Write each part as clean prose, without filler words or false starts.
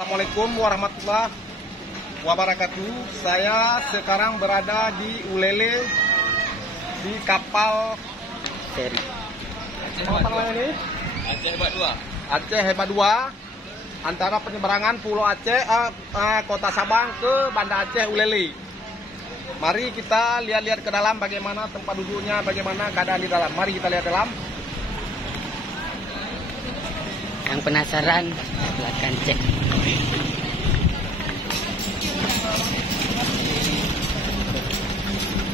Assalamualaikum warahmatullahi wabarakatuh. Saya sekarang berada di Ulele di kapal feri. Apa namanya ini? Aceh Hebat 2. Aceh Hebat 2 antara penyeberangan Pulau Aceh Kota Sabang ke Banda Aceh Ulele. Mari kita lihat-lihat ke dalam bagaimana tempat duduknya, bagaimana keadaan di dalam. Mari kita lihat dalam. Yang penasaran silakan cek.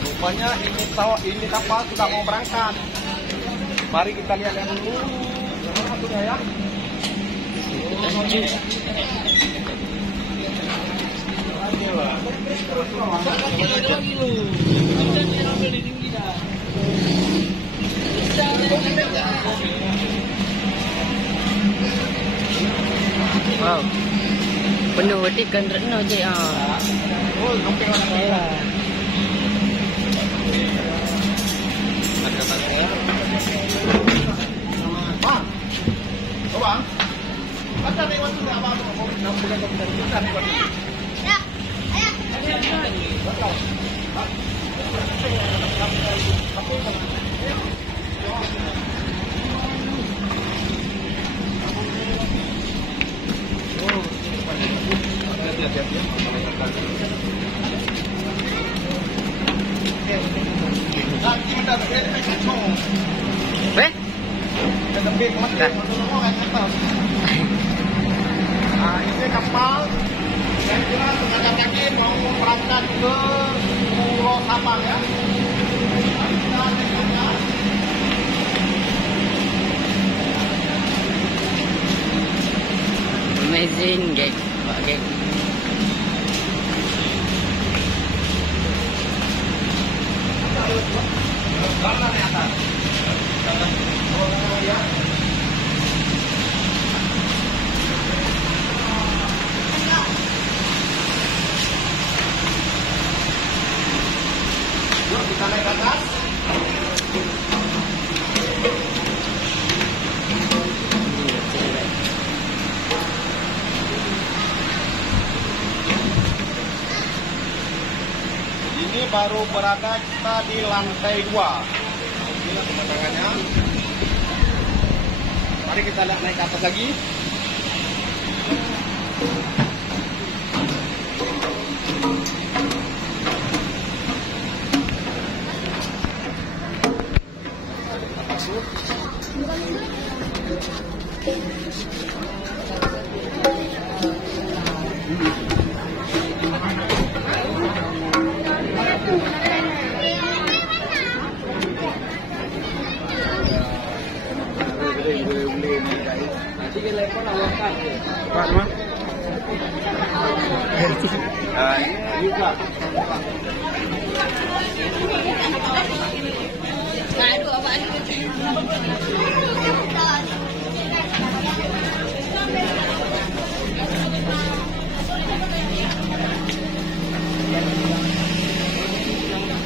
Rupanya ini kapal sudah mau berangkat. Mari kita lihat yang dulu. Mana sudah ya? Wow. Penuh ikan reno je ah. Oh, lompeng lah. Bang. Oh, Bang. Ada nih waktu apa tuh? Mau bukan kita nih waktu. Ya. Ini kapal yang kira sengaja lagi mau berangkat ke Pulau Sabang ya. Amazing guys. Okay. Yuk kita naik ke atas. Ini baru berada kita di lantai 2. Inilah pemandangannya. Mari kita lihat naik ke atas lagi.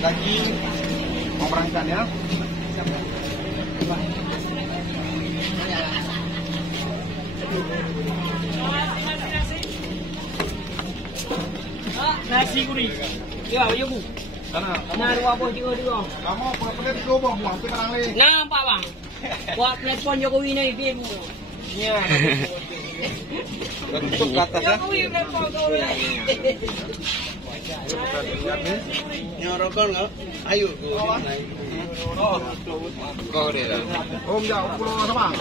Lagi mau berangkat ya. Nasi gurih. Ya, ya bu. Sana. Nah, dua buah juga dua. Kamu pernah di Gobong buang ke Karang Le. Nampak bang. Buat platform Jokowi ni dia bu. Ya. Tutup ke atas ya. Jokowi platform Jokowi. Nyorokon nggak? Ayo naik. Kau dia. Om jauh Pulau Sabang.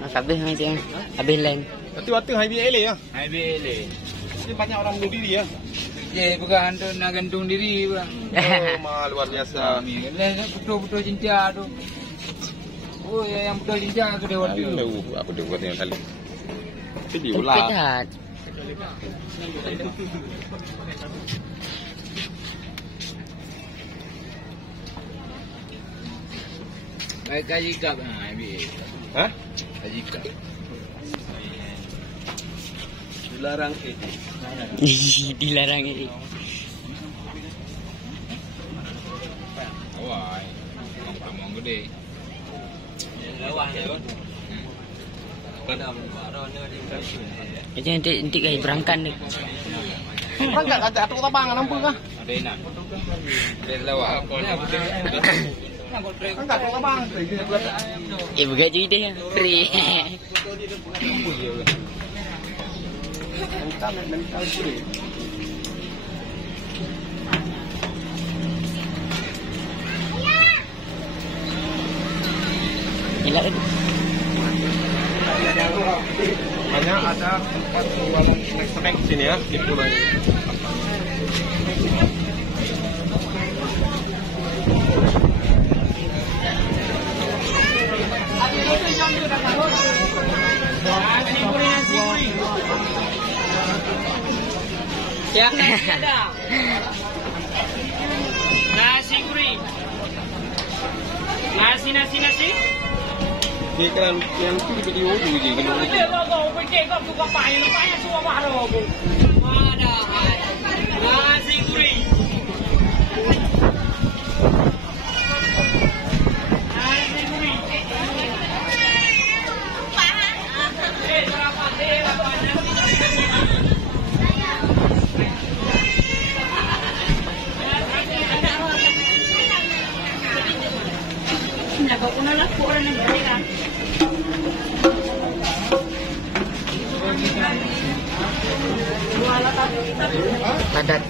Habis macam habis lain. Waktu hai BLA ya. IBL. Ini banyak orang bunuh diri ya. Je bukan hantu nak gantung diri bang. Oh, luar biasa. Betul-betul cinta tu. Oh yang betul cinta tu dia waktu. Aku dia buat yang kali. Itu Tempat diulang. dah. Baik kaji kap IBL. Hah? Kaji kap. Dilarang ini. Dilarang ini. Wah, ngomong gede. Lewah ya kan. Nanti guys berangkat deh. Berangkat kata atuk tabangan nampu kah? Berangkat atuk tabangan. Bukan jadi deh. Free. Gila kan? Banyak ada tempat jualan snack di sini ya di pulau ini. Ya, nasi gurih. Nasi. Di kan yang tu di video dulu je gitu. Nasi gurih. Padat.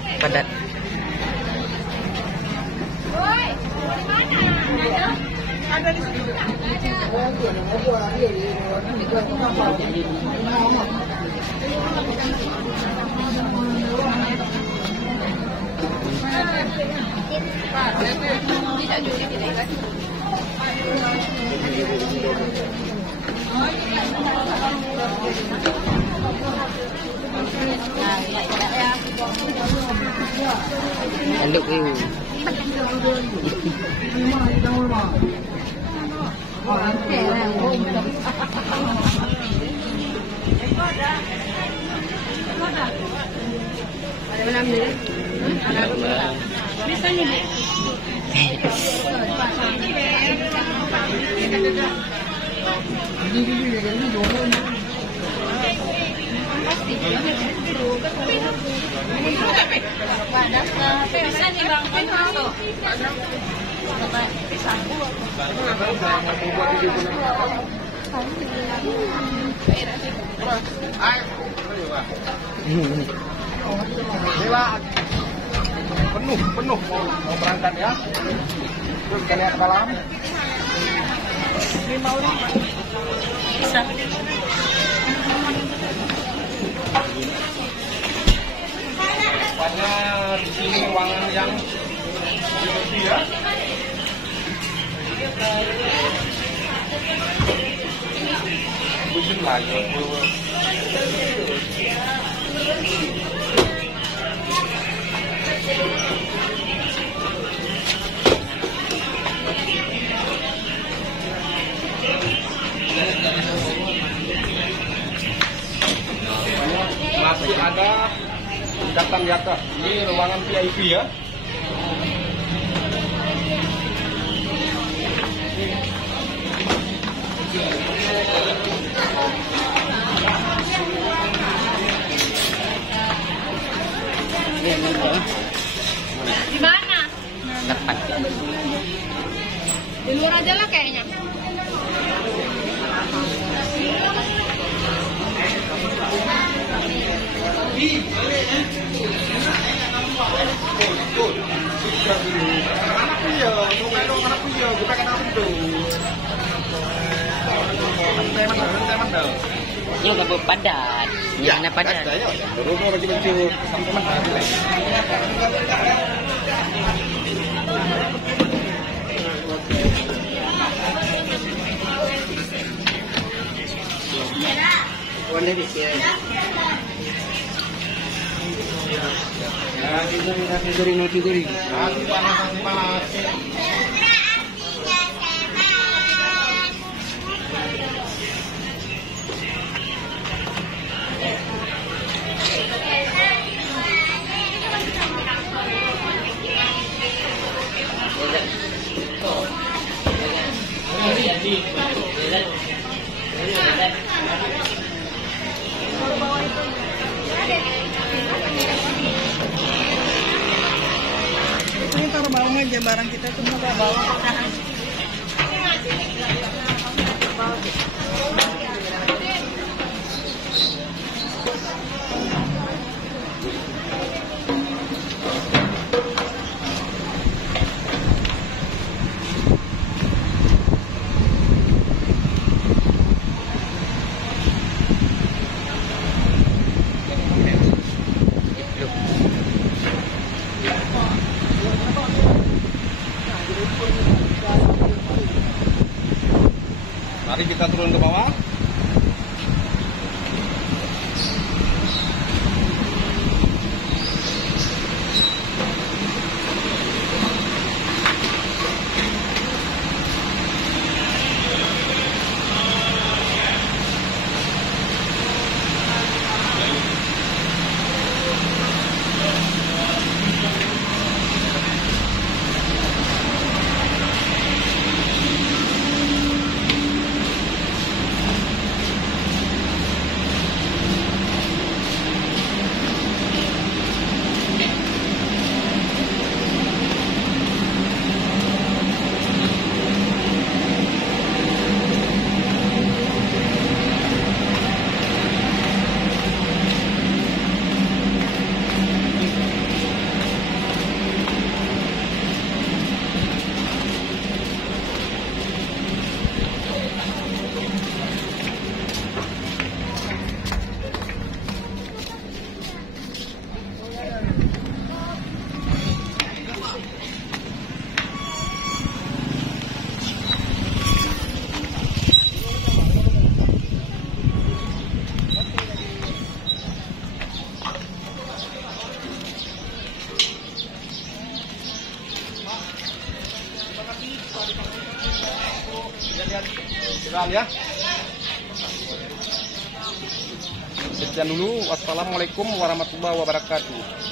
Tanduk view. Bisa nih bang, Dewa penuh mau berangkat ya. Terus kita lihat malam. Bisa. Rupanya di sini ruangan yang bersih ya. Bujung lagi. Masih ada tingkatan di atas. Ini ruangan VIP ya. di mana? Depan. Di luar aja lah kayaknya. Yung gabo padat. Yan na padat. Nasi panas. barang kita semua udah bawa. Mari kita turun ke bawah. Lihat ya. Sekian dulu. Wassalamualaikum warahmatullahi wabarakatuh.